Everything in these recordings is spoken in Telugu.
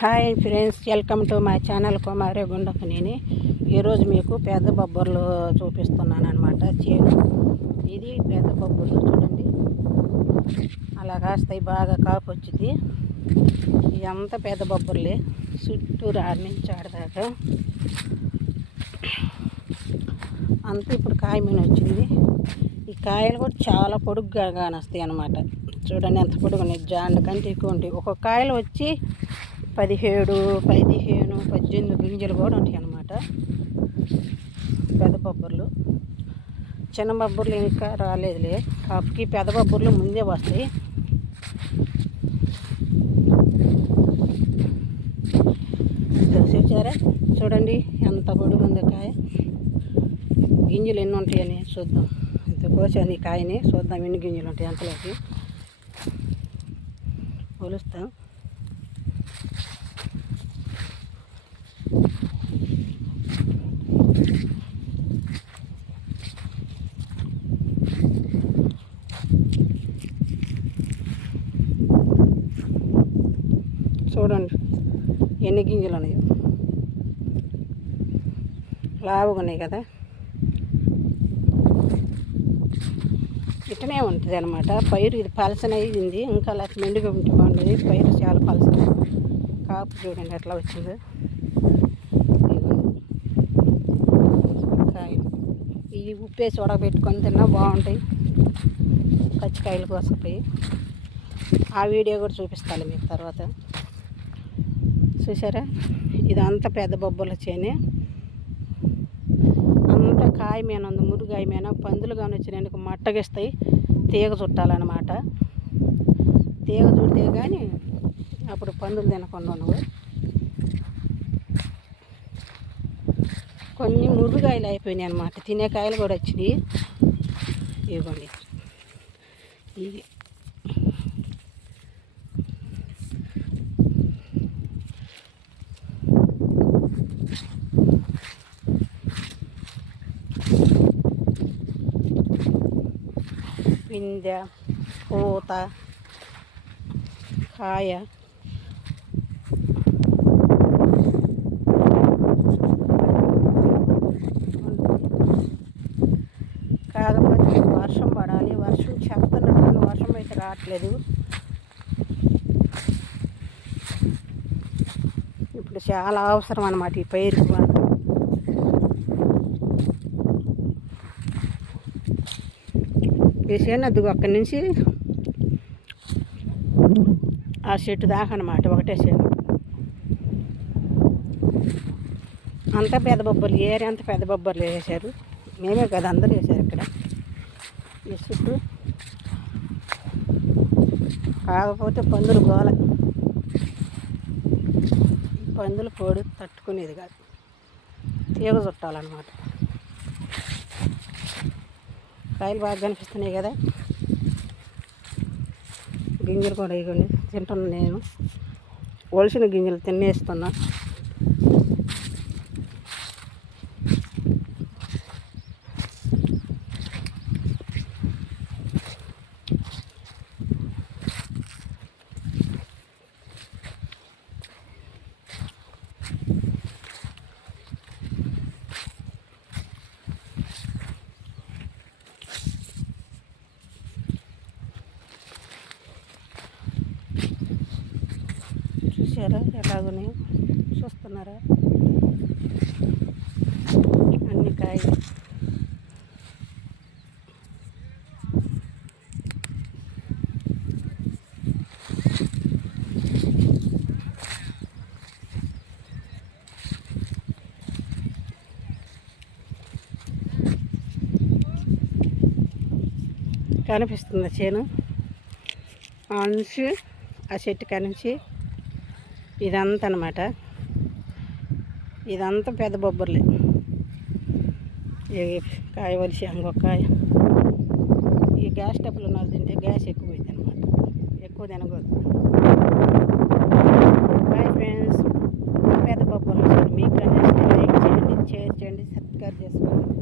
Hi friends welcome to my channel Kumari Gundakaneni ఈరోజు మీకు పెద్ద బొబ్బర్లు చూపిస్తున్నాను అనమాట చేను. ఇది పెద్ద బొబ్బర్లు చూడండి. అలా కాస్తాయి బాగా కాపు వచ్చింది. ఇదంతా పెద్ద బొబ్బర్లే చుట్టూరు ఆడి నుంచి ఆడదాకా. అంతా ఇప్పుడు కాయ మీద వచ్చింది. ఈ కాయలు కూడా చాలా పొడుగ్గా కానొస్తాయి అనమాట చూడండి ఎంత పొడుగున్నాయి. జాండ కంటే ఎక్కువ ఉంటాయి. ఒక్కొక్క కాయలు వచ్చి పదిహేడు పదిహేను పద్దెనిమిది గింజలు కూడా ఉంటాయి అన్నమాట. పెద్ద బొబ్బర్లు. చిన్న బొబ్బర్లు ఇంకా రాలేదులే. కాపుకి పెద్ద బొబ్బర్లు ముందే వస్తాయి. చూసారా? చూడండి ఎంత పొడుగు ఉంది కాయ. గింజలు ఎన్ని ఉంటాయని చూద్దాం. ఇంత కోసాను ఈ కాయని చూద్దాం ఎన్ని గింజలు ఉంటాయి ఎంతలోకి కొలుస్తాం చూడండి ఎన్ని గింజలు ఉన్నాయి? లావుగా ఉన్నాయి కదా. ఇట్టనే ఉంటుంది అనమాట పైరు ఇది పలసన అయింది. ఇంకా అలా మెండుగా ఉంటే బాగుండేది. పైరు చాలా పలసన. కాపు చూడండి ఎట్లా వచ్చిందో. కాయలు. ఈ ఉప్పేసి ఉడకబెట్టుకొని తిన్నా బాగుంటాయి. పచ్చికాయలు కోసపోయి ఆ వీడియో కూడా చూపిస్తాను మీకు తర్వాత. చూసారా? ఇదంతా పెద్ద బొబ్బల చేనే. కాయ మేన ఉంది మురుగాయ మేన పందులు కానీ వచ్చినందుకు మట్టగిస్తాయి. తీగ చుట్టాలన్నమాట. తీగ చుడితే కానీ అప్పుడు పందులు తినకుండా ఉండవు. కొన్ని మురుగాయలు అయిపోయినాయి అనమాట తినే కాయలు కూడా వచ్చినాయి. ఇవ్వండి ఇది. పిందె పూత కాయ కాకపోతే వర్షం పడాలి. వర్షం చెప్తున్నట్టు కానీ వర్షం అయితే రావట్లేదు. ఇప్పుడు చాలా అవసరం అన్నమాట ఈ పైరుకి వేసాను ఈ అదిగో అక్కడి నుంచి. ఆ చెట్టు దాకా అనమాట ఒకటే చేను అంత పెద్ద బొబ్బర్లు ఏరి అంత పెద్ద బొబ్బర్లు వేసారు మేమే కదా అందరూ వేసారు ఇక్కడ. ఈ చుట్టూ కాకపోతే పందులు గోల. పందులు పొడి తట్టుకునేది కాదు. తీగ చుట్టాలన్నమాట. కాయలు బాగా కనిపిస్తున్నాయి కదా. గింజలు కూడా ఇవ్వండి తింటున్నాను నేను. ఒలిసిన గింజలు తినేస్తున్నా. చూసారా ఎలాగున్నాయో? చూస్తున్నారా? అన్ని కాయలు. కనిపిస్తుంది చేను. ఆ నుంచి ఆ చెట్టు కానించి ఇదంతా అనమాట ఇదంతా పెద్ద బొబ్బర్లే. ఈ కాయ వలిసి ఇంకొక కాయ ఈ గ్యాస్ స్టెప్లు ఉన్నది తింటే గ్యాస్ ఎక్కువ అవుతుంది అనమాట ఎక్కువ తినకూడదు. బాయ్ ఫ్రెండ్స్ పెద్ద బొబ్బర్లు మీకు నచ్చితే లైక్ చేయండి షేర్ చేయండి సబ్స్క్రైబ్ చేసుకోండి.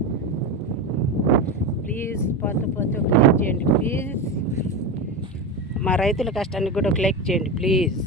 ప్లీజ్ పోతే పోతే క్లిక్ లైక్ చేయండి ప్లీజ్. మా రైతుల కష్టానికి కూడా ఒక లైక్ చేయండి ప్లీజ్.